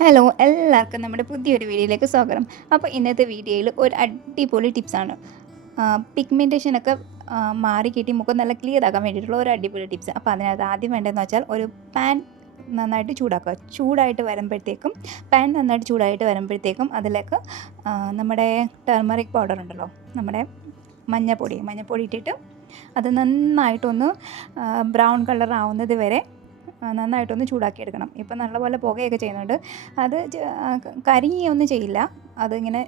Hello എല്ലാവർക്കും നമ്മുടെ പുതിയൊരു വീഡിയോയിലേക്ക് സ്വാഗതം. അപ്പോൾ ഇന്നത്തെ വീഡിയോയിൽ ഒരു അടിപൊളി ടിപ്സാണ്. പിഗ്മെൻറ്റേഷനൊക്കെ മാറി കിട്ടി മുഖം നല്ല ക്ലിയർ ആക്കാൻ വേണ്ടിയിട്ടുള്ള ഒരു അടിപൊളി ടിപ്സ്. അപ്പോൾ അതിനകത്ത് ആദ്യം വേണ്ടതെന്ന് വെച്ചാൽ ഒരു പാൻ നന്നായിട്ട് ചൂടാക്കുക. പാൻ നന്നായിട്ട് ചൂടായിട്ട് വരുമ്പോഴത്തേക്കും അതിലേക്ക് നമ്മുടെ ടർമറിക് പൗഡർ ഉണ്ടല്ലോ, നമ്മുടെ മഞ്ഞപ്പൊടി ഇട്ടിട്ട് അത് നന്നായിട്ടൊന്ന് ബ്രൗൺ കളർ ആവുന്നത് വരെ നന്നായിട്ടൊന്ന് ചൂടാക്കിയെടുക്കണം. ഇപ്പം നല്ലപോലെ പുകയൊക്കെ ചെയ്യുന്നുണ്ട്. അത് കരിയൊന്നും ചെയ്യില്ല. അതിങ്ങനെ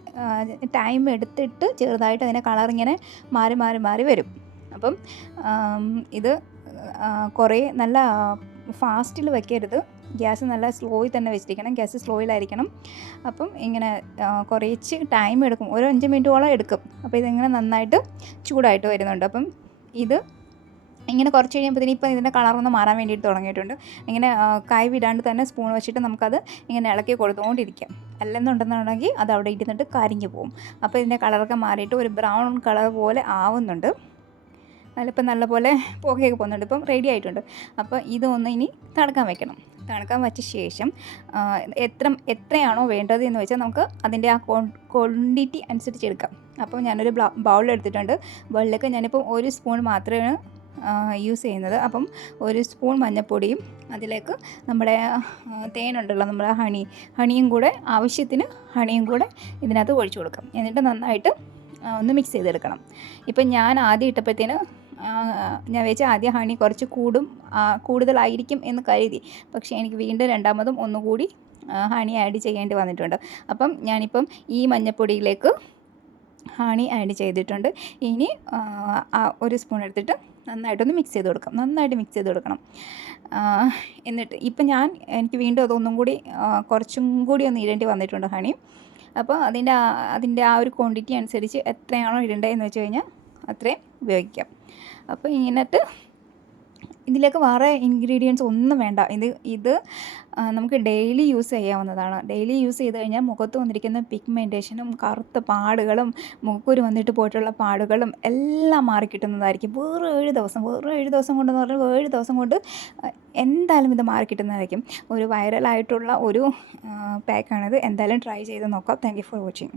ടൈം എടുത്തിട്ട് ചെറുതായിട്ട് അതിൻ്റെ കളറിങ്ങനെ മാറി വരും. അപ്പം ഇത് കുറേ നല്ല ഫാസ്റ്റിൽ വയ്ക്കരുത്. ഗ്യാസ് നല്ല സ്ലോയിൽ തന്നെ വെച്ചിരിക്കണം. ഗ്യാസ് സ്ലോയിലായിരിക്കണം. അപ്പം ഇങ്ങനെ കുറച്ച് ടൈം എടുക്കും, ഒരു 5 മിനിറ്റോളം എടുക്കും. അപ്പോൾ ഇതിങ്ങനെ നന്നായിട്ട് ചൂടായിട്ട് വരുന്നുണ്ട്. അപ്പം ഇത് ഇങ്ങനെ കുറച്ച് കഴിയുമ്പോഴത്തേന് ഇപ്പം ഇതിൻ്റെ കളറൊന്ന് മാറാൻ വേണ്ടിയിട്ട് തുടങ്ങിയിട്ടുണ്ട്. ഇങ്ങനെ കൈ വിടാണ്ട് തന്നെ സ്പൂൺ വെച്ചിട്ട് നമുക്കത് ഇങ്ങനെ ഇളക്കി കൊടുത്തുകൊണ്ടിരിക്കാം. അല്ലെന്നുണ്ടെന്നുണ്ടെങ്കിൽ അത് അവിടെ ഇരുന്നിട്ട് കരിഞ്ഞു പോകും. അപ്പോൾ ഇതിൻ്റെ കളറൊക്കെ മാറിയിട്ട് ഒരു ബ്രൗൺ കളർ പോലെ ആവുന്നുണ്ട്. അതിലിപ്പം നല്ലപോലെ പുകയൊക്കെ പോകുന്നുണ്ട്. ഇപ്പം റെഡി ആയിട്ടുണ്ട്. അപ്പോൾ ഇതൊന്ന് ഇനി തണുക്കാൻ വെക്കണം. തണുക്കാൻ വെച്ച ശേഷം എത്രയാണോ വേണ്ടത് എന്ന് വെച്ചാൽ നമുക്ക് അതിൻ്റെ ആ ക്വാണ്ടിറ്റി അനുസരിച്ച് എടുക്കാം. അപ്പോൾ ഞാനൊരു ബൗളെടുത്തിട്ടുണ്ട്. ബൗളിലേക്ക് ഞാനിപ്പം 1 സ്പൂൺ മാത്രമേ യൂസ് ചെയ്യുന്നത്. അപ്പം 1 സ്പൂൺ മഞ്ഞൾപ്പൊടിയും അതിലേക്ക് നമ്മുടെ തേനുണ്ടല്ലോ, നമ്മുടെ ഹണിയും കൂടെ ആവശ്യത്തിന് ഹണിയും കൂടെ ഇതിനകത്ത് ഒഴിച്ചു കൊടുക്കാം. എന്നിട്ട് നന്നായിട്ട് ഒന്ന് മിക്സ് ചെയ്തെടുക്കണം. ഇപ്പം ഞാൻ ആദ്യം ഇട്ടപ്പോഴത്തേന് ഞാൻ വെച്ച ആദ്യം ഹണി കുറച്ച് കൂടുതലായിരിക്കും എന്ന് കരുതി. പക്ഷേ എനിക്ക് വീണ്ടും രണ്ടാമതും ഒന്നുകൂടി ഹണി ആഡ് ചെയ്യേണ്ടി വന്നിട്ടുണ്ട്. അപ്പം ഞാനിപ്പം ഈ മഞ്ഞൾപ്പൊടിയിലേക്ക് ഹണി ആഡ് ചെയ്തിട്ടുണ്ട്. ഇനി 1 സ്പൂൺ എടുത്തിട്ട് നന്നായിട്ടൊന്ന് നന്നായിട്ട് മിക്സ് ചെയ്ത് കൊടുക്കണം. എന്നിട്ട് ഇപ്പം എനിക്ക് വീണ്ടും അതൊന്നും കൂടി കുറച്ചും കൂടി ഒന്ന് ഇടേണ്ടി വന്നിട്ടുണ്ട് ഹണി. അപ്പോൾ അതിൻ്റെ ആ ഒരു ക്വാണ്ടിറ്റി അനുസരിച്ച് എത്രയാണോ ഇടേണ്ടതെന്ന് വെച്ച് കഴിഞ്ഞാൽ അത്രയും ഉപയോഗിക്കാം. അപ്പോൾ ഇങ്ങനത്തെ ഇതിലേക്ക് വേറെ ഇൻഗ്രീഡിയൻസ് ഒന്നും വേണ്ട. ഇത് നമുക്ക് ഡെയിലി യൂസ് ചെയ്യാവുന്നതാണ്. ഡെയിലി യൂസ് ചെയ്ത് കഴിഞ്ഞാൽ മുഖത്ത് വന്നിരിക്കുന്ന പിഗ്മെൻറ്റേഷനും കറുത്ത പാടുകളും മുഖക്കുരു വന്നിട്ട് പോയിട്ടുള്ള പാടുകളും എല്ലാം മാറിക്കിട്ടുന്നതായിരിക്കും. വെറും 7 ദിവസം കൊണ്ടെന്ന് പറഞ്ഞാൽ 7 ദിവസം കൊണ്ട് എന്തായാലും ഇത് മാറിക്കിട്ടുന്നതായിരിക്കും. ഒരു വൈറലായിട്ടുള്ള ഒരു പാക്കാണിത്. എന്തായാലും ട്രൈ ചെയ്ത് നോക്കാം. Thank you for watching.